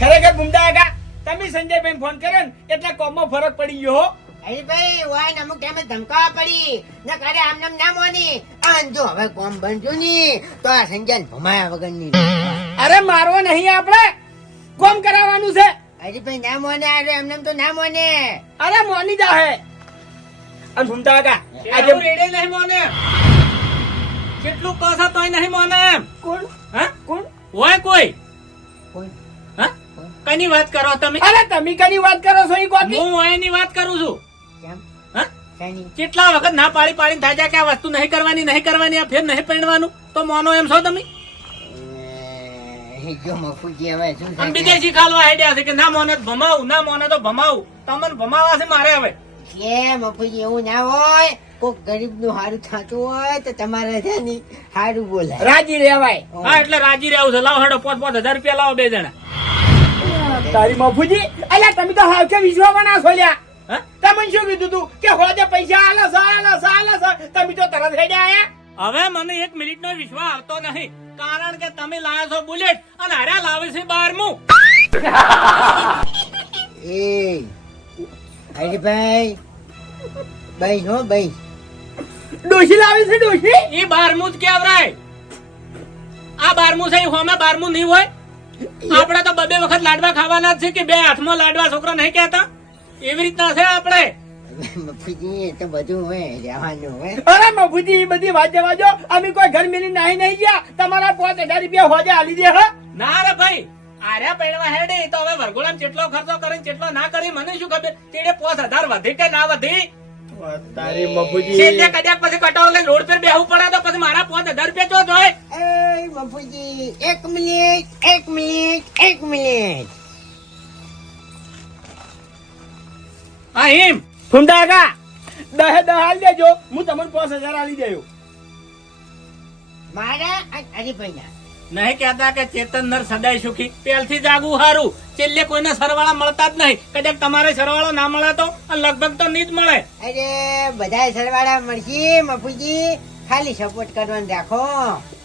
ખરેખર ભૂમતા આગા તમે સંજયભાઈ ફોન કર્યો ને એટલે કોમમાં ફરક પડી ગયો હો. હરીભાઈ વાય અમુક ટાઈમે ધમકાવા પડી. ને કરે આમ નામ ના મોની. આન જો હવે કોમ બનજો ની તો આ સંજયન ભમાયા વગરની અરે મારવો નહીં આપણે. કોમ કરાવવાનું છે. હરીભાઈ ના મોને અરે એમ નામ તો ના મોને. અરે મોની જા હે અને ભૂમતા આગા આજે રેડે નહીં મોને? કેટલું કહો તોય નહીં મોને? કોણ? હા? કોણ? હોય કોઈ? કોણ? હા કઈની વાત કરો તમે? અરે તમે કની વાત કરો છો ઈ કોતી હું એની વાત કરું છું. કેમ? કેટલા વખત ના પાડી પાડી થાય કે આ વસ્તુ નહીં કરવાની નહીં કરવાની આ ફેર નહીં પહેરવાનું? તો મોનો એમ છો તમે? એ જો મફુજી હવે શું અને થાય વિદેશી ખાલવા આઈડિયા છે કે ના મોને ભમાવું ના મોને તો ભમાવું. તમને ભમાવા છે મારે હવે. કે મફુજી એવું ના હોય કોક ગરીબનું હારું થતું હોય તો તમારે છે ને હારું બોલાય. રાજી રહેવાય. હા એટલે રાજી રહેવું છે. લાવો હેડો પાંચ પાંચ હજાર રૂપિયા લાવો બે જણા. તારી મફુજી અલ્યા તમે તો હાવ કે વિશ્વા બના છોલ્યા હા? તમે શું કીધું તું કે હોજે પૈસા આલો છે આલો છે આલો છે? તમે તો તરત હેડ્યા આયા. હવે મને એક મિનિટ નો વિશ્વાસ આવતો નહીં કારણ કે તમે લાવ્યા છો બુલેટ અને હાર્યા લાવે છે બારમું. એ હરીભાઈ ભાઈ. હો ભાઈ ડોશી લાવે છે ડોશી? એ બારમું જ કેવરાય આ બારમું છે હોમે બારમું નહીં હોય. આપણે તો બબે વખત લાડવા ખાવાના જ છે કે બે હાથમાં લાડવા છોકરા નહીં કહેતા? એવી રીતના છે આપણે? મફુજી તો બધું હોય રહેવાનું હોય. અરે મફુજી એ બધી વાત જવા અમે કોઈ ઘર મિલી નાહી નહીં ગયા. તમારા પાંચ હજાર રૂપિયા હોજે આલી દે હા. ના રે ભાઈ આર્યા પૈણવા હેડે. તો હવે વરઘોડામાં જેટલો ખર્ચો કરીને કેટલો ના કરી મને શું ખબર? તેડે પાંચ હજાર વધે કે ના વધી? તારી છેલ્લે કદાચ પછી કટોરો લઈને રોડ પર બેહવું પડે તો પછી મારા પાંચ હજાર રૂપિયા ચો જોય? એ મફુજી એક મિનિટ એક મિનિટ એક મિનિટ. હા એમ ફૂમતા દહે દહ આલી દેજો. હું તમને પાંચ હજાર આલી દેયો. મારા અને હરીભાઈના નહીં કહેતા કે ચેતન નર સદાય સુખી. પહેલથી જાગવું સારું છેલ્લે કોઈને સરવાળા મળતા જ નહીં. કદાચ તમારે સરવાળો ના મળે તો? લગભગ તો નહીં જ મળે. અરે બધા સરવાળા મળશે મફુજી. ખાલી સપોર્ટ કરવાનું રાખો.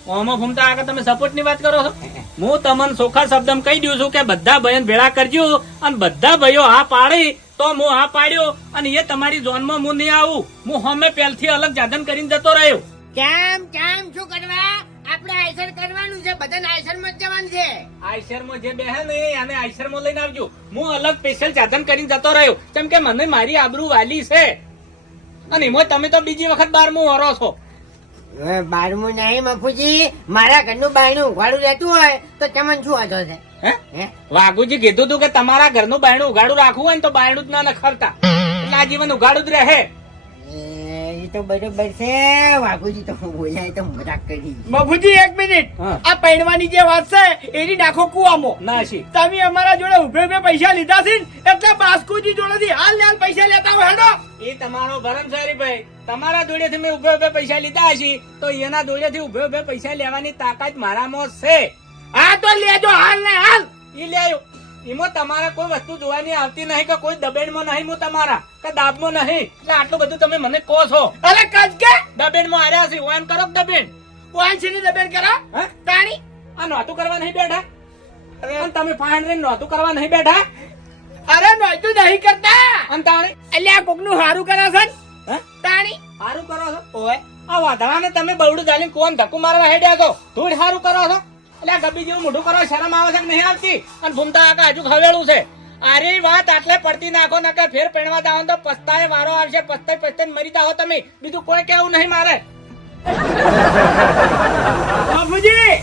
ઓમો ફૂમતા આગળ તમે સપોર્ટની વાત કરો છો? હું તમને સોખા શબ્દ કહી દઉં છું કે બધા ભાઈઓ ભેળા કરજો અને બધા ભાઈઓ હા પાડી તો હું હા પાડ્યો અને એ તમારી ઝોનમાં હું નહીં આવું. હું હમે પહેલથી અલગ જાદન કરીને જતો રહ્યો. કેમ કેમ શું કરવા? આપણે આયસર કરવાનું છે બધાને આયસરમાં જવાનું છે. આઈશરમાં જે બેહે ને અને આઈશરમાં લઈને આવજો. હું અલગ સ્પેશિયલ સાધન કરીને જતો રહ્યો. કેમ કે મને મારી આબરૂ વાલી છે. અને એમાં તમે તો બીજી વખત બારમું હરો છો. બારમું નહીં મફુજી. મારા ઘરનું બાયણું ઉઘાડું રહેતું હોય તો તમને શું વાંધો છે? હે? હે? વાઘુજી કીધું તું કે તમારા ઘરનું બાયણું ઉગાડું રાખવું હોય ને તો બાયણું જ ના નખરતા એટલે આ જીવન ઉઘાડું જ રહે. એ તો બરોબર છે. વાઘુજી તો હું બોલાય તો મજાક કરી. મફુજી એક મિનિટ. આ પૈણવાની જે વાત છે એની નાખો કુવામાં. નાશી તમે અમારા જોડે ઉભે ઉભે પૈસા લીધા છે એટલે બાસ્કુજી જોડેથી હાલ ને પૈસા લેતા હોય હેડો. એ તમારો ભરમસારી ભાઈ તમારા દોડેથી મેં ઉભે ઉભે પૈસા લીધા હશે તો એના દોડેથી ઉભે ઉભે પૈસા લેવાની તાકાત મારામાં છે. હા તો લેજો હાલ ને હાલ. એ લે આવ્યો એમાં તમારે કોઈ વસ્તુ જોવાની આવતી નહીં કે કોઈ દબેડમાં નહીં હું તમારા કે દાબમાં નહીં. એટલે આટલું બધું તમે મને કહો છો. અરે કચ કે દબેડમાં આવ્યા છે ઓન કરો દબેડ? દબેડ વાંચીની દબેન કરો? હે? તાણી આ નોતું કરવા નહીં બેઠા? અરે. તમે ફાઇન રે નોતું કરવા નહીં બેઠા? અરે નોતું નહીં કરતા! અને તાણી? એટલે આ કોકનું હારું કરો છે? હે? તાણી? સારું કરો છો? ઓય. આ વાદળાને તમે બવડું ચાલીને કોણ ધક્કુ મારવા હેડ્યા છો? ધૂળ સારું કરો છો? એટલે આ ગબ્બી જેવું મોઢું કરો, શરમ આવે છે કે નહીં આવતી? અને ભૂમતા આકા હજુ ખવેળું છે. આરે વાત આટલે પડતી નાખો ના કે ફેર પહેણવા દાવો તો પસ્તાય વારો આવશે પસ્તાય પસ્તાય મરી જાઓ તમે. બીજું કોઈ કેવું નહીં મારે. બાપુજી,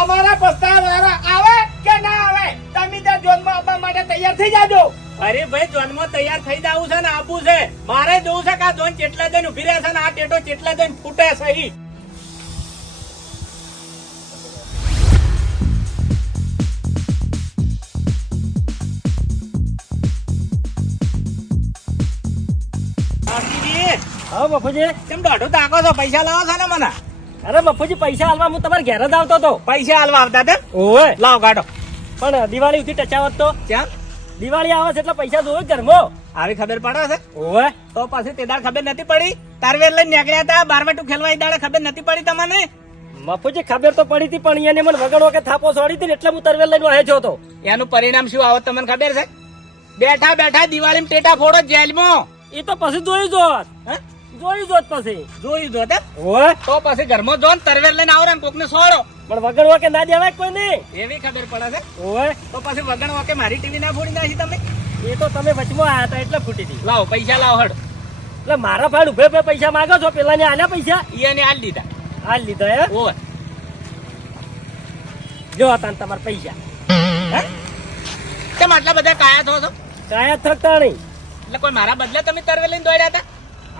અમારા પસ્તાય વાળા આવે કે ના આવે? તમે ત્યાં જોનમાં આવવા માટે તૈયાર થઈ જાજો. અરે ભાઈ, જોન્મ તૈયાર થઈ જવું છે ને આપવું છે. મારે જોવું છે કે આ જોન ચેટલા જઈને ઊભી રહે છે ને, આ ટેટો ચેટલા જઈને ફૂટે છે બાપુજી કેમ દોઢું તાકો છો? પૈસા લાવો છો ને મને? અરે બાપુજી પૈસા હાલવા હું તમારે ઘેર જ આવતો હતો. પૈસા હાલવા આવતા હતા? ઓવે. લાવ કાઢો. પણ દિવાળી ઉથી ટચાવત તો? ક્યાં દિવાળી આવે છે એટલે પૈસા જોવે ઘરમો. આવી ખબર પડે છે? ઓવે. તો પછી તે દાડ ખબર નથી પડી? તારવેર લઈને નીકળ્યા હતા બારવટું ખેલવા એ દાડે ખબર નથી પડી તમને? મફુજી ખબર તો પડી હતી પણ અહીંયા મને વગડો વખત થાપો સોડી હતી એટલે હું તરવેર લઈને આવ્યો હતો એનું પરિણામ શું આવે તમને ખબર છે? બેઠા બેઠા દિવાળી ટેટા ફોડો જેલમાં. એ તો પછી જોયું જોત. હે? જોઈ જોત પછી. જોઈ જોત તે તો પછી ઘરમાં જો ને તરવેલ લઈને આવો ને કોકને સોળો પણ વગર વાકે ના દેવાય કોઈ નહીં. એવી ખબર પડે છે. ઓય તો પછી વગણ વાકે મારી ટીવી ના ફોડી નાખી તમે. એ તો તમે વચમાં આયા હતા એટલે ફૂટી હતી લાવો પૈસા લાવો હડ. એટલે મારા ભાઈ ઉભે ઉભે પૈસા માંગો છો? પેલા ને આલ્યા પૈસા? એને હાલ દીધા. આ લીધા હે ઓય જો હતા તમારા પૈસા. હે? કેમ આટલા બધા કાયા થો છો? કાયા થકતા નહીં એટલે કોઈ મારા બદલે તમે તરવે લઈને દોડ્યા હતા?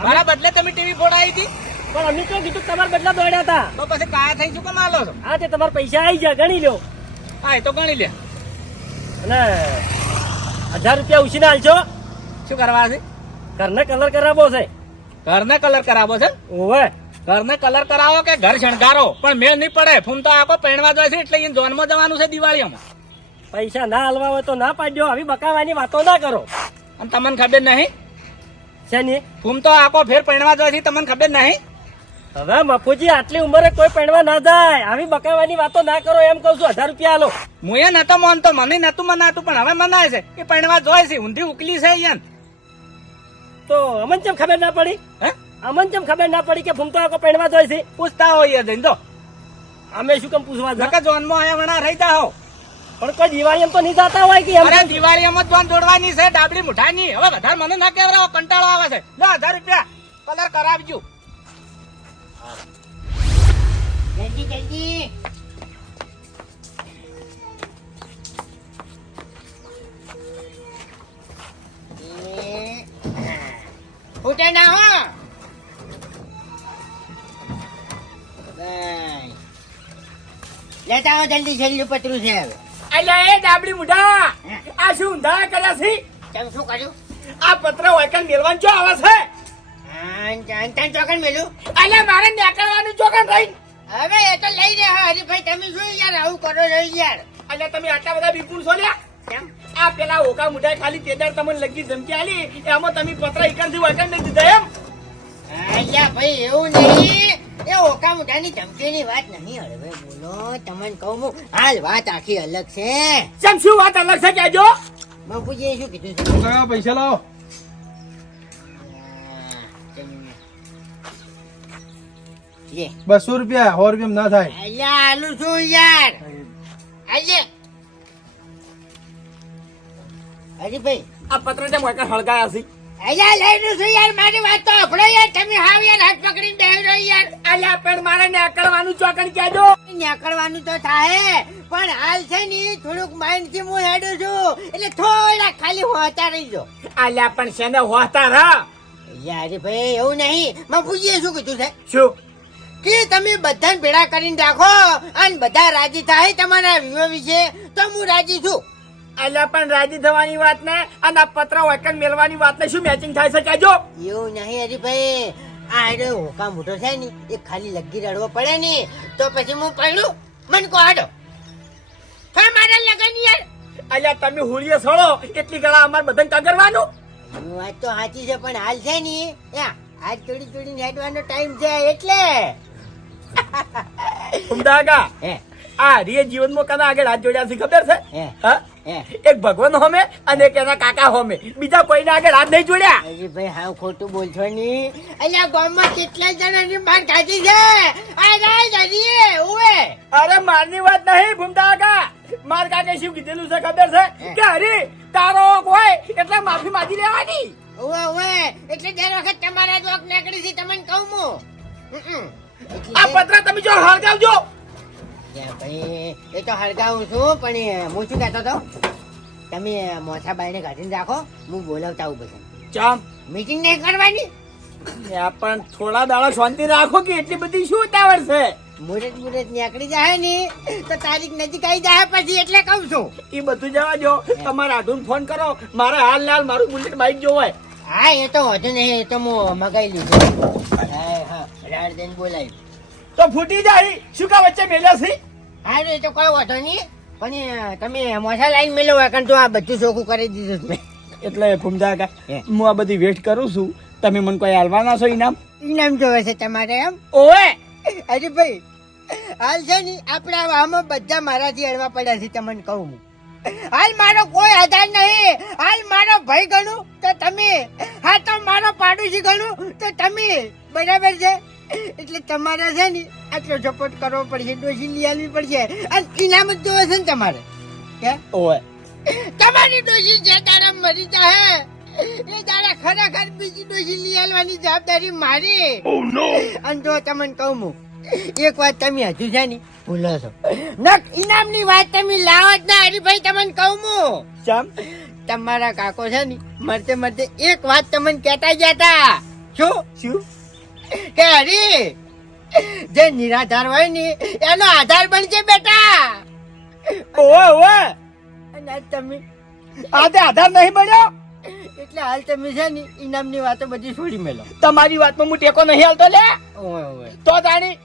મારા બદલે તમે ટીવી ફોડાવી હતી? પણ અમે તો કીધું તમારા બદલા દોડ્યા હતા. તો પછી કાયા થઈ શું? માલો આલો છો? આ તે તમારા પૈસા આવી ગયા ગણી લ્યો. હા એ તો ગણી લે. અને હજાર રૂપિયા ઉછીને હાલશો શું કરવા છે? ઘરને કલર કરાવવો છે. ઘરને કલર કરાવો છે? ઓવે. ઘરને કલર કરાવો કે ઘર શણગારો? પણ મેળ નહીં પડે. ફૂમ તો આખો પહેણવા જાય છે એટલે એ જોનમાં જવાનું છે દિવાળીમાં પૈસા ના હાલવા હોય તો ના પાડજો આવી બકાવાની વાતો ના કરો. અને તમને ખબર નહીં? શેની તું તો આખો ફેર પહેણવા જાય છે તમને ખબર નહીં? હવે મફુજી આટલી ઉંમરે કોઈ પહેણવા ના જાય. આવી બકાવાની વાતો ના કરો એમ કહું છું હજાર રૂપિયા હાલો હું એ નતો માનતો મને નતું મનાતું પણ હવે મનાય છે એ પહેણવા જોય છે ઊંધી ઉકલી છે અહીંયા તો અમન ચમ ખબર ના પડી? હે? અમન ચમ ખબર ના પડી કે ફૂમતો આખો પહેણવા જોય છે? પૂછતા હોય જઈને જો. અમે શું કેમ પૂછવા જા નકા જોનમાં આયા વણા રહી જાઓ. પણ કોઈ દિવાળી એમ તો નહીં જાતા હોય કે અરે દિવાળી એમ જ દોડવાની છે ડાબડી મુઠાની હવે વધારે મને ના કહેવરાવો કંટાળો આવે છે. લો હજાર રૂપિયા. કલર કરાવજો. જલ્દી જલ્દી. ફૂટે ના હો. લેતા આવો જલ્દી છેલ્લું પતરું છે હવે. અલ્યા એ ડાબડી મુઢા. આ શું ઊંધા કર્યા છે? તેમ શું કર્યું આ પત્ર વાયકન મેળવાનું જો આવે છે? તાન ચોકન મેલું. અલ્યા મારે નીકળવાનું ચોકન રહી. હવે એ તો લઈ રહ્યા હરીભાઈ તમે શું યાર આવું કરો છો યાર? અલ્યા તમે આટલા બધા બિપુલ છો લ્યા? કેમ? આ પેલા ઓકા મુઢા ખાલી તેદાર તમને લગી ધમકી આલી એમાં તમે પત્ર એકનથી વાયકન નહીં દીધા એમ. અલ્યા ભાઈ એવું નહીં. એ ઓકા મોટાની ધમકીની વાત નહીં હવે બોલો તમને કહું હું હાલ વાત આખી અલગ છે. ચમ શું વાત અલગ છે કહેજો? બાપુજી શું કીધું છે? કયા પૈસા લાવો? બસો રૂપિયા સો રૂપિયા ના થાય. અલ્યા આલુ શું યાર? આજે હરીભાઈ આ પત્ર તેમ વાયકન હળગાયા છે? અલ્યા લઈને શું યાર મારી વાત તો હભળો યાર તમે હાવ યાર હાથ પકડીને બેહી રહ્યો યાર. અલ્યા પણ મારે નીકળવાનું ચોકન કહેજો. નીકળવાનું તો થાય પણ હાલ છે ને થોડુંક માઇન્ડથી હું હેડું છું. એટલે થોડા ખાલી હોતા રહીજો. અલ્યા પણ શેને હોતા રહા. યાર ભાઈ એવું નહીં. બાપુજીએ શું કીધું છે? શું? કે તમે બધાને ભેળા કરીને રાખો અને બધા રાજી થાય તમારા વિવો વિશે તો હું રાજી છું. અલ્યા પણ રાજી થવાની વાત ને અને આ પત્ર વાયકન મેળવાની વાત ને શું મેચિંગ થાય છે કહેજો. એવું નહીં હરીભાઈ. આ હાડો હોકા મોટો છે ને એ ખાલી લગી રડવો પડે ને તો પછી હું પડું? મન કો હાડો. હા મારા લગન યાર. અલ્યા તમે હુડીએ સળો એટલી ગળા અમારે બધન કાગરવાનું? એ વાત તો સાચી છે પણ હાલ છે ને આજ થોડી થોડી નેટવાનો ટાઈમ છે એટલે. ઉમદાગા હે. આ રીએ જીવનમાં કના આગળ હાથ જોડ્યા છે ખબર છે? હે? એક ભગવાન હોમે અને એક એના કાકા હોમે. બીજા કોઈના આગળ હાથ નહીં જોડ્યા? અરે ભાઈ હા ખોટું બોલશો ની. અહીંયા ગામમાં કેટલા જણાની માર ખાધી છે? આ રાય જરીએ ઓએ અરે મારની વાત નહીં ભૂમદાગા માર કાકે શું કીધેલું છે ખબર છે? કે હરી તારો હોય એટલે માફી માંગી લેવાની. ઓએ ઓએ એટલે દર વખત તમારા જ વખ નીકળી છે તમને કહું હું. આ પત્ર તમે જો હળગાવજો. ભાઈ એ તો હળગાવું છું પણ હું શું કહેતો હતો? તમે મોસા બાઈને કાઢીને રાખો હું બોલાવતા આવું પછી. ચામ. મીટિંગ નહીં કરવાની? પણ થોડા દાડા શાંતિ રાખો કે એટલી બધી શું ઉતાવળ છે? મુરત મુરત નીકળી જાય ને તો તારીખ નજીક આવી જાય પછી એટલે કહું છું. એ બધું જવા દો. તમારા આધુન ફોન કરો. મારે હાલ હાલ મારું બુલેટ બાઈક જોવાય. હા એ તો વધુ નહીં એ તો હું મગાવી લીધું. હા હા રાડ દઈને બોલાવી તો ફૂટી જાય. શું કા વચ્ચે મેલ્યા છે? હા એ તો કોઈ વાંધો નહીં. પણ તમે મોસા લાઈન મેલો હોય કારણ તો આ બધું ચોખ્ખું કરી દીધું મેં એટલે ભૂમદા કા હું. આ બધી વેસ્ટ કરું છું. તમે મને કોઈ હાલવાના છો ઇનામ ઇનામ જોવે છે તમારે એમ? ઓએ અરે ભાઈ હાલ છે ને આપણે આમાં બધા મારાથી અડવા પડ્યા છે તમને કહું હું. હાલ મારો કોઈ આધાર નહીં. હાલ મારો ભાઈ ગણું તો તમે. હા તો મારો પાડોશી ગણું તો તમે. બરાબર છે? એટલે તમારે છે ને આટલો સપોર્ટ કરવો પડશે ડોસી લઈ આવવી પડશે. અને ઇનામત જ જોવે છે ને તમારે. કે? ઓય. તમારી ડોસી જે તારા મરી જાય એ તારા ખરેખર બીજી ડોસી લઈ આવવાની જવાબદારી મારી. અને જો તમને કહું હું એક વાત તમે હજુ છે ને ભૂલો છો. નક ઇનામની વાત તમે લાવો જ ના હરીભાઈ તમને કહું હું. ચમ તમારા કાકો છે ને મરતે મરતે એક વાત તમને કહેતા ગયા હતા શું? શું? કે હરી જે નિરાધાર હોય ને એનો આધાર બનશે બેટા. ઓય ઓય અને તમે આજે આધાર નહીં બન્યો? એટલે હાલ તમે છે ને ઇનામની વાતો બધી છોડી મેલો. તમારી વાતમાં હું ટેકો નહીં હાલતો લે. ઓય ઓય તો જાણી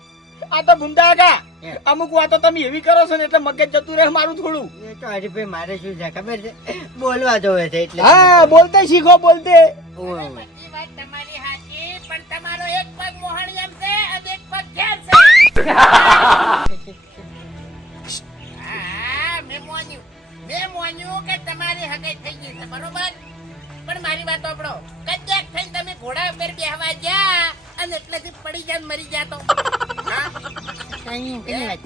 આ તો ભૂંડા કા. અમુક વાતો તમે એવી કરો છો ને એટલે મગજ જતું રહે મારું થોડું. એ તો હરીભાઈ મારે શું છે ખબર છે? બોલવા જોવે છે એટલે. હા બોલતે શીખો બોલતે. વાત તમારી સાચી પણ તમારો એક પગ મોહણીયમ છે અને એક પગ ઘેર છે. કઈ કઈ વાત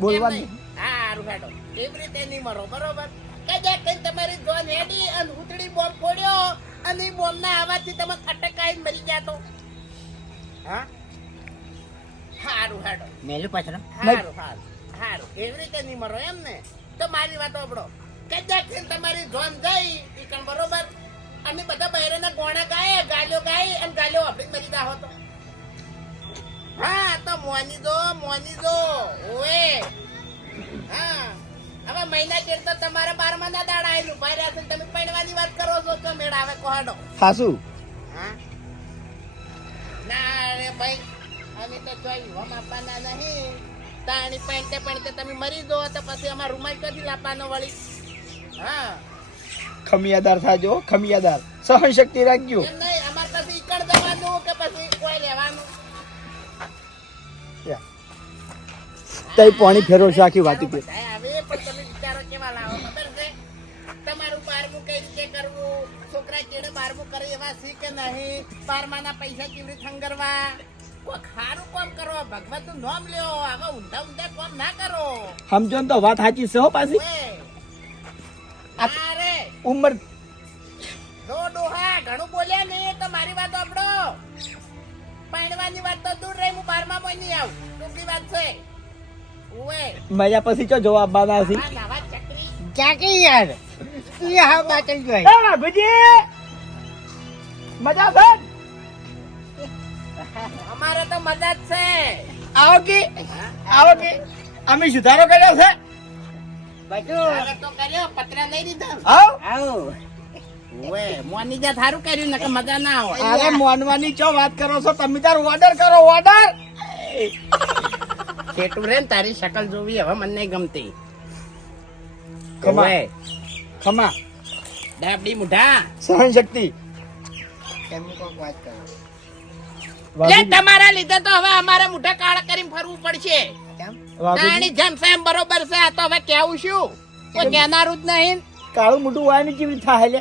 બોલવાનું. નહીં. હેડો. એવી રીતે નહીં મરો, બરોબર? કે જે કઈ તમારી જોન હેડી અને ઉતડી બોમ્બ ફોડ્યો અને એ બોમ્બના અવાજથી તમે ખટકાઈ મરી ગયા તો? હા? સારું હેડો. મેલું પાછળ. સારું સારું સારું એવી રીતે નહીં મરો એમ ને? તો મારી વાત આપડો કે જે તમારી જોન જઈ એ બરોબર? અને બધા બહેરાના ગોણા ગાય ગાલ્યો ગાય અને ગાલ્યો આપણી મરી ગયા તો હા તો મોની દો મોની દો ઓએ. હા. હવે મહિના ચેર તો તમારા બારમા ના દાડા આવેલું ભાઈ રહ્યા તમે પૈણવાની વાત કરો છો કે મેળ આવે કોહાડો? હા? ના રે ભાઈ અમે તો જોઈ હોમ આપવાના નહીં. તાણી પેન્ટે પેન્ટે તમે મરી દો તો પછી અમાર રૂમાલ કદી લાવવાનો વળી? હા. ખમિયાદાર થાજો ખમિયાદાર. સહન શક્તિ રાખજો. એમ નહીં. લ્યો આવા ઊંધા ઊંધા કામ ના કરો. સમજો તો વાત સાચી છે પાછી. ઉંમર ઘણું બોલ્યા ને તો મારી વાત સાંભળો. પાણવાની વાત તો દૂર રહી હું બારમા માં નહીં આવું. ટૂંકી વાત છે. મજા પછી ચો જવાબ બાના છે ચકરી ક્યાંકી યાર તું હા બાટલ જોઈ એ વાઘુજી મજા છે અમારે તો મજા જ છે આવો કે આવો કે અમે સુધારો કર્યો છે બધું તો કર્યો પત્ર નહીં દીધા આવ આવો મોની કર્યું ને કે મજા ના આવે અરે મોનવાની ચો વાત કરો છો તમે તાર ઓર્ડર કરો ઓર્ડર કેટું રે ને તારી શકલ જોવી હવે મને નહીં ગમતી. ખમા. ખમા. ડાબડી મુઢા. સહન શક્તિ તમે કોક વાત કરો. લે તમારા લીધે તો હવે અમારે મુઢા કાળા કરીને ફરવું પડશે. કેમ? જેમ સેમ બરોબર છે આ તો હવે કેવું શું? કોઈ કહેનારું જ નહીં. કાળું મોટું વાય ને કેવી થાય લે?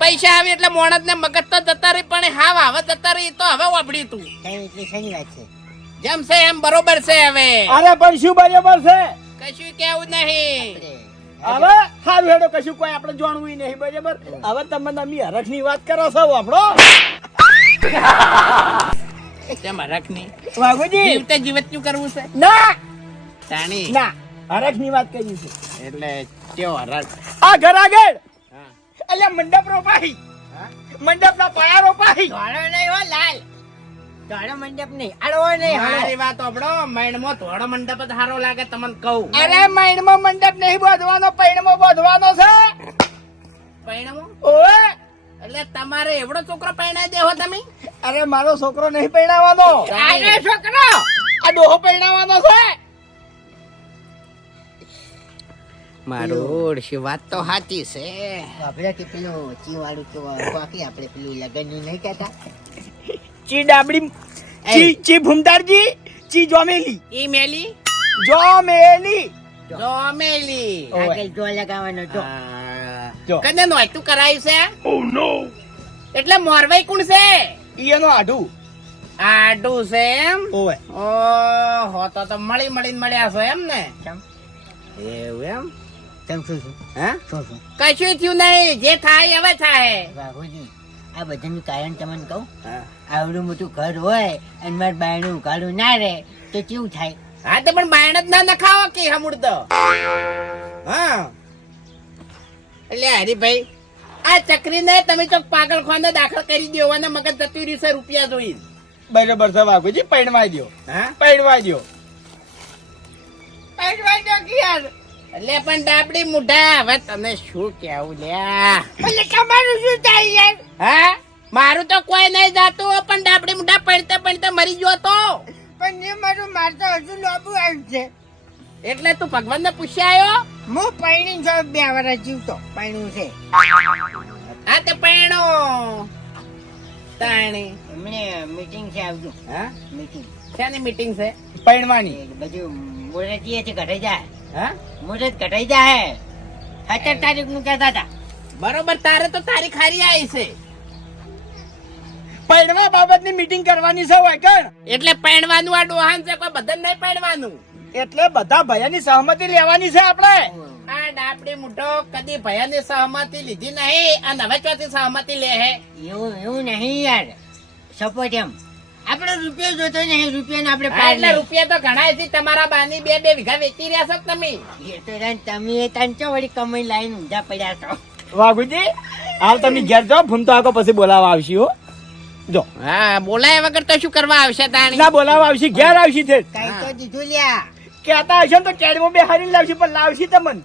પૈસા આવે એટલે મોણસ ને મગજ તો જતા રહી પણ હા હવે જતા રહી તો હવે વાપડી તું. કઈ એટલી સહી વાત છે? જેમ છે એમ બરોબર છે હવે. અરે પણ શું બરોબર છે? કશું કેવું નહીં. હવે સારું હેડો કશું કોઈ આપણે જાણવું નહીં બરાબર? હવે તમે તમે હરખની વાત કરો છો આપણો તેમ હરખની વાઘુજી જીવતે જીવત કરવું છે. ના! તાણી. ના હરખની વાત કરી છે. એટલે કેવો હરખ? આ ઘર આગળ. અલ્યા મંડપ રોપાઈ મંડપ ના પાયા રોપાઈ નહીં હો લાલ. ધોળો મંડપ નહીં. આડવો નહીં મારી વાત ઓબડો મૈણમાં ધોળો મંડપ જ સારો લાગે તમને કહું. અરે માઇન્ડમાં મંડપ નહીં બાંધવાનો પૈણમાં બાંધવાનો છે. પૈણમાં? ઓએ એટલે તમારે એવડો છોકરો પૈણાઈ દેવો તમે? અરે મારો છોકરો નહીં પૈણાવાનો. આનો છોકરો! આ ડોહો પૈણાવાનો છે. મારું વાત તો સાચી છે. આપણે કે પેલું ચી વાળું તો બાકી આપણે પેલું લગન નહીં કહેતા? ચી ડાબડી ચી ચી ભૂમદારજી ચી જોમેલી. ઈ મેલી? જોમેલી. જોમેલી. આગળ જો લગાવવાનો જો. જો. કને નોયતું કરાયું છે? એટલે મોરવાઈ કોણ છે? ઈયનો આઢું આડું. છે એમ? ઓવે હો તો તો મળી મળીને મળ્યા છો એમ ને? એવું એમ? તમ શું શું હે? શું શું કશું થયું નહીં. જે થાય હવે થાય. બાબુજી આ બધાનું કારણ તમને કહું? હા. આવડું મોટું ઘર હોય અને મારે બાયણું ઉઘાડું ના રહે તો કેવું થાય? હા તો પણ બાયણ જ ના નખાવો કે હમુડ તો? હા. એટલે હરીભાઈ આ ચકરીને તમે ચોક પાગલખાને દાખલ કરી દો અને મગજ જતું રહ્યું છે રૂપિયા જોઈ બરાબર છે બાપુજી પૈણવા દ્યો. હા? પૈણવા દ્યો. એટલે પણ ડાબડી મુઢા હવે તને શું કેવું લ્યા? એટલે તમારું શું થાય યાર? હા? મારું તો કોઈ નહીં જાતું પણ ડાબડી મુઢા પડતે પડતે મરી ગયો તો. પણ એ મારું મારતો હજુ લોબુ આવ્યું છે. એટલે તું ભગવાનને પૂછી આવ્યો હું પૈણી છો બે વર્ષ જીવતો પૈણું છે. હા તે પૈણો. તાણી. એમને મીટિંગ છે આવજો. હા? મીટિંગ શેની મીટિંગ છે? પૈણવાની. બધું મુહૂર્ત છે ઘટાઈ જાય. હા? મુહૂર્ત ઘટાઈ જાય. સત્તર તારીખનું કહેતા હતા. બરોબર તારે તો તારીખ હારી આવી છે. પૈણવા બાબતની મીટિંગ કરવાની છે વાયકણ એટલે પૈણવાનું આ ડોહાન છે કોઈ બધાને નહીં પૈણવાનું એટલે બધા ભયાની સહમતિ લેવાની છે આપણે. આ ડાપડી મુઢો કદી ભયાની સહમતિ લીધી નહીં અને હવે ક્યાંથી સહમતિ લે હે? એવું એવું નહીં યાર. સપોર્ટ એમ. આપણે રૂપિયો જોતો નહીં રૂપિયા આપણે એટલે રૂપિયા તો ઘણા છે તમારા બાની બે બે વીઘા વેચી રહ્યા છો તમે. એ તો તમે તંચો વળી કમાઈ લાઈન ઊંધા પડ્યા છો? વાઘુજી હાલ તમે ઘેર જાઓ ભૂમતો આગો પછી બોલાવા આવશી હો. જો. હા બોલાય વગર તો શું કરવા આવશે તાણી? ના બોલાવા આવશે ઘેર આવશે તે કઈ તો દીધું લ્યા. કેતા હશે તો કેડમો બે હારી લાવશે પણ લાવશે તમને.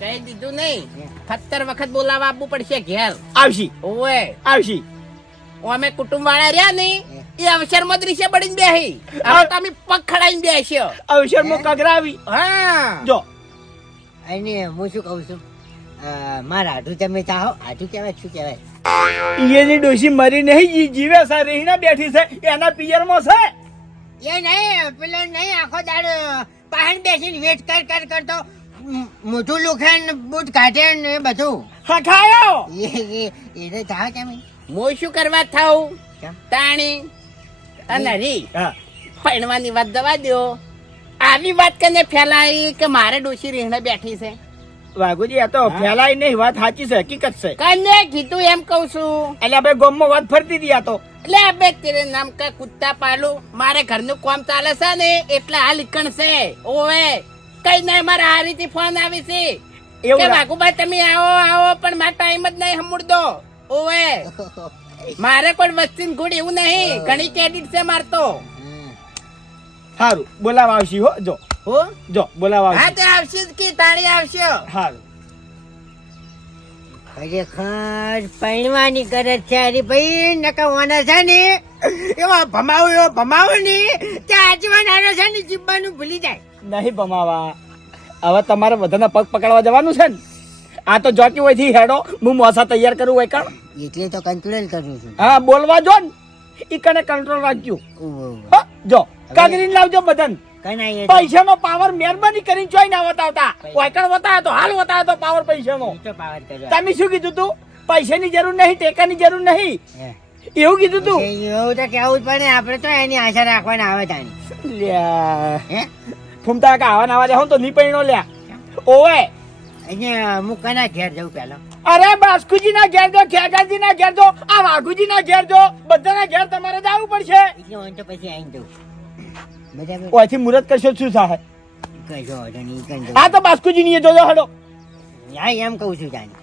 કઈ દીધું નહીં. સત્તર વખત બોલાવા આપવું પડશે ઘેર. આવશી. ઓવે. આવશી. અમે કુટુંબ વાળા રહ્યા નહીં એ અવસરમાં દ્રશ્ય બળીને બેહી. હવે તો અમે પગ ખડાઈને બેસ્યો. અવસરમાં કગરાવી. હા. જો. અને હું શું કહું છું? મારા આઢું તમે ચાહો. આઢું કહેવાય શું કહેવાય? ઈયેની ડોશી મરી નહીં જી- જીવે છે રહીને બેઠી છે એના પિયરમાં છે. એ નહીં પેલો નહીં આખો દાડ પહાડ બેસીને વેટ કર કર કરતો મોટું મોઢું લુખે ને બૂટ કાઢે ને એ બધું. હઠાયો એ એ એને ચાહો કેમ? હું શું કરવા થાઉ? કેમ? તાણી અને હરી હા. પૈણવાની વાત દવા દો આવી વાત કને ફેલાઈ કે મારે ડોશી રહીને બેઠી છે? વાઘુજી આ તો ફેલાય નહીં વાત સાચી છે હકીકત છે. કને કીધું એમ કઉ છું. એટલે આપણે ગામમાં વાત ફરતી હતી આ તો. એટલે અબે તેરે નામ કા કુત્તા પાલું મારે ઘરનું કામ ચાલે છે ને એટલે આ લીકણ છે. ઓવે. કઈ નહીં મારે આ રીતે ફોન આવી છે. એવું કે વાઘુભાઈ તમે આવો આવો પણ મારા ટાઈમ જ નહીં હમુડદો ઓવે. મારે કોઈ વસ્તી ગુડ એવું નહીં. ઘણી ક્રેડિટ છે મારતો સારું બોલાવા આવશી હો જો. હો? જો બોલાવા હા તે આવશે કે તાણી આવશે? સારું ખરેખર પૈણવાની ગરજ છે અરે ભાઈ નકવાના છે ને એવા ભમાવો એવો ભમાવો ને તે આજવાન આનો છે ને જીવવાનું ભૂલી જાય. નહીં ભમાવા. હવે તમારે બધાના પગ પકડવા જવાનું છે ને? આ તો જોકી હોયથી હેડો. હું મોસા તૈયાર કરું હોય કણ? એટલે તો કંટ્રોલ કરું છું. હા બોલવા જો ને. ઈ કને કંટ્રોલ રાખજો હો, જો. કાગરીને લાવજો બધાને. કનાય પૈસાનો પાવર મહેરબાની કરીને જોઈ ના વતાવતા. વાયકણ વતાવે તો હાલ વતાવે તો પાવર પૈસાનો. તો તમે શું કીધું તું? પૈસાની જરૂર નહીં ટેકાની જરૂર નહીં. એવું કીધું તું? એવું તો કેવું જ પડે આપણે તો એની આશા રાખવાના આવે તાની. લ્યા ફૂમતા કે આવા નાવા જાવ તો ની પૈણો લ્યા ઓવે. અહીંયા હું કના ઘેર જવું પેલો. અરે બાસ્કુજી ના ઘેર જો ખેગાજી ના ઘેર જો આ વાઘુજી ના ઘેર જો બધાના ઘેર તમારે જવું પડશે. એટલે હું તો પછી આવીને જઉં. ઓયથી મુરત કરશો શું થાય કશો આ તો બાસ્કુજી ની જોજો હડો. ન્યા એમ કહું છું તાની.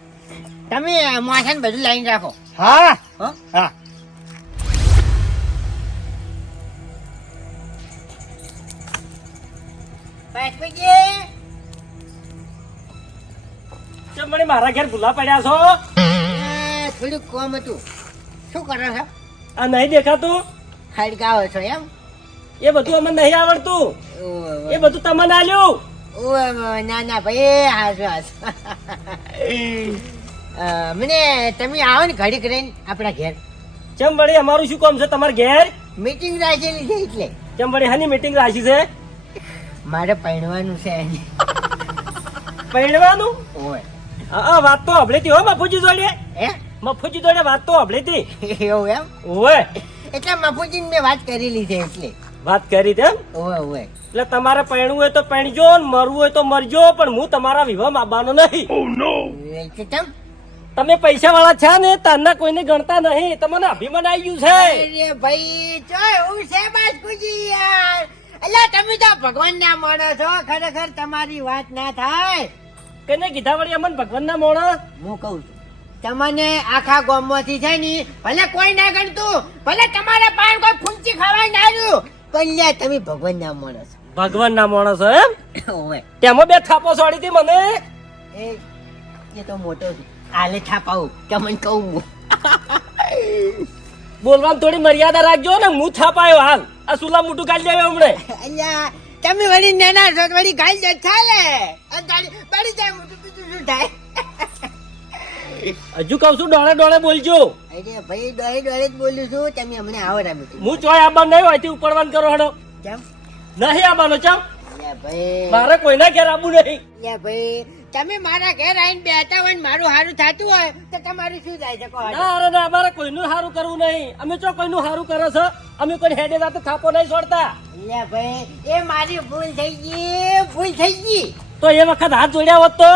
તમે માથાને બધું લાઈન રાખો. હા? હા? મને મારા ઘેર ભૂલા પડ્યા છો? થોડું કોમ હતું. શું કરો છો? આ નહીં દેખાતું? હડકાવો છો એમ? એ બધું અમને નહીં આવડતું. એ બધું તમને આલ્યું. ના ના ભાઈ હાસ હાસ મને તમે આવો ને ઘડીક રહીને આપણા ઘેર. ચમ વળી અમારું શું કામ છે તમારા ઘેર? મીટિંગ રાખેલી છે એટલે. ચમ વળી હાની મીટિંગ રાખી છે? મારે પહેરવાનું છે પહેરવાનું ઓય હા વાત તો હબળી હતી હો બાપુજી જોડે. હે? મફુજી જોડે વાત તો હબળી હતી. એવું એમ? ઓય એટલે મફુજી મેં વાત કરેલી છે એટલે. વાત કરી તેમ? ઓય ઓય એટલે તમારે પહેણવું હોય તો પહેણજો ને મરવું હોય તો મરજો પણ હું તમારા વિવાહ આવવાનો નહીં. ઓ કેમ? તમે પૈસા વાળા છે ને તને કોઈને ગણતા નહીં. તમને અભિમાન આવી ગયું છે. અરે ભાઈ જો એવું છે બાસ્કુજી યાર. એટલે તમે તો ભગવાન ના મોણો છો. ખરેખર તમારી વાત ના થાય. કેને કીધા વળી અમન ભગવાન ના મોણો હું કહું છું તમને આખા ગામમાંથી છે ને ભલે કોઈ ના ગણતું ભલે તમારા પાન કોઈ ફૂંચી ખવાય ના આવ્યું પણ તમે ભગવાન ના માણસ ભગવાન ના માણસ એમ? તેમાં બે થાપો સોડી હતી મને. એ એ તો મોટો આલે થાપાવું તમને કહું બોલવામાં થોડી મર્યાદા રાખજો ને હું થાપાયો હાલ. આ સુલા મોટું કાઢી જાય હમણે. અલ્યા તમે વળી નાના છો વળી ગાઈ જ ચાલે. પડી જાય મોટું બીજું શું થાય? હજુ કહું છું ડોળે ડોળે બોલજો. અરે ભાઈ ડોળે ડોળે જ બોલું છું. તમે અમને આવો રામે હું ચોય આબા નહીં હોયથી ઉપડવાન કરો હડો. કેમ? નહીં આબાનો ચમ. ભાઈ. મારે કોઈના ઘેર આબુ નહીં. ભાઈ તમે મારા ઘેર આવીને બેઠા હોય ને મારું સારું થતું હોય તો તમારું શું થાય છે ના અરે ના અમારે કોઈનું સારું કરવું નહીં. અમે ચો કોઈનું સારું કરો છો? અમે કોઈ હેડે સાથે થાપો નહીં છોડતા. ભાઈ એ મારી ભૂલ થઈ ગઈ ભૂલ થઈ ગઈ. તો એ વખત હાથ જોડ્યા હોત તો?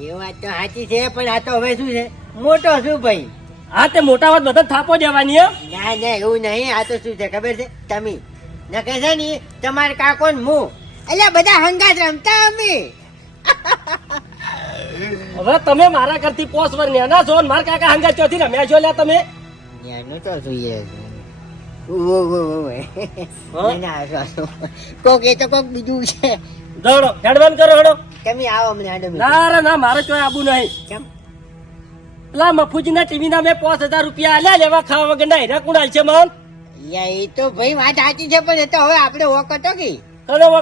એ વાત તો સાચી છે પણ આ તો હવે શું છે? મોટો શું ભાઈ? હા તે મોટા વાત બધા થાપો દેવાની ના ના એવું નહીં આ તો શું છે ખબર છે? તમે ના કહે છે ને તમારે કાકો ને હું એટલે બધા હંગાત રમતા અમે. હવે તમે મારા કરતી પોસ વર નેના છો મારા કાકા હંગા ચોથી રમ્યા છો લ્યા તમે? યાનું તો જોઈએ ઓ ઓ ઓ? ના કોક એ તો કોક બીજું છે. દોડો હેડવાન કરો હડો. તમે આવો અમને આડો ના રે ના મારે ચોય આબુ નહીં. કેમ? પેલા મફુજી ના મેં પાંચ હજાર રૂપિયા આલ્યા લેવા ખાવા વગર ના હીરા છે મન યા એ તો ભાઈ વાત સાચી છે પણ એ તો હવે આપણે વોક હતો કે?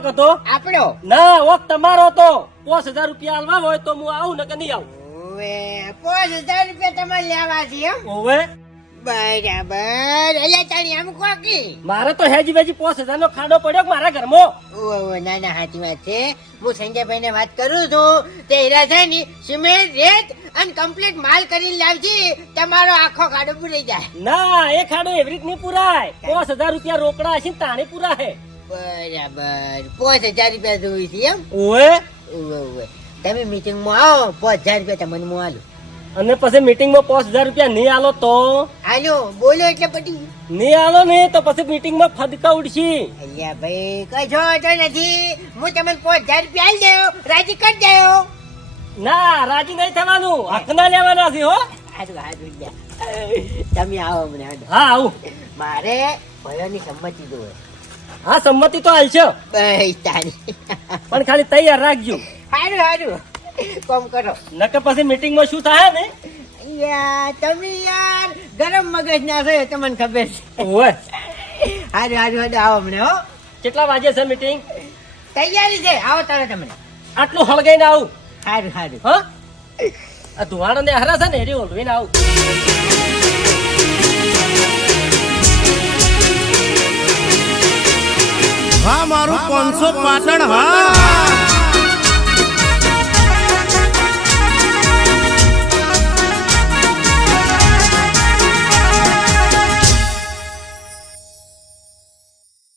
હતો? આપણો? ના વખ તમારો તો પાંચ હજાર રૂપિયા આલવા હોય તો હું આવું ને કે નહીં આવું. ઓવે પાંચ હજાર રૂપિયા તમારે લેવા છે એમ? ઓવે. બરાબર. એટલે તારી આમ કોકી મારે તો હેજી વેજી પાંચ હજાર નો ખાડો પડ્યો કે મારા ઘરમાં. ઓવે ના ના સાચી વાત છે. હું સંજયભાઈ ને વાત કરું છું. તે હીરા છે ને સિમેન્ટ રેત અને કમ્પ્લીટ માલ કરીને લાવજી. તમારો આખો ખાડો પૂરી જાય. ના એ ખાડો એવી રીત નહીં પુરાય પાંચ હજાર રૂપિયા રોકડા છે ને તાણે પૂરા હે બરાબર. પાંચ હજાર રૂપિયા જોઈ છે એમ? ઓએ ઓએ તમે મીટિંગમાં આવો પાંચ હજાર રૂપિયા તમને હું આલું. અને પછી મીટિંગમાં પાંચ હજાર રૂપિયા નહીં આલો તો? હાલો બોલો એટલે પછી નહીં આલો ને તો પછી મીટિંગમાં ફદકા ઉડશી. અલ્યા ભાઈ કઈ જો તો નથી. હું તમને પાંચ હજાર રૂપિયા આલી દેયો રાજી કરી દેયો ના રાજી નહીં થવાનું. હક ના લેવાના છે હો. હાજુ હાજુ તમે આવો મને હા આવું. મારે ભયોની સંમતિ જોવે હા સંમતિ તો હાલ છે બસ પણ ખાલી તૈયાર રાખજો. સારું હારું. કોમ કરો. નકર પછી મીટિંગમાં શું થાય ને? યાર તમે યાર ગરમ મગજ ના છો તમને ખબર છે. ઓય. હારું હારું હારું આવો મને હો. કેટલા વાગે છે મીટિંગ તૈયારી છે આવો તારે તમને. આટલું હળગાઈને આવું. હારું હારું. હા? આ ધુવાડો ને હરા છે ને એરી ઓલવીને આવું. હા મારું પાંચસો પાટણ હા.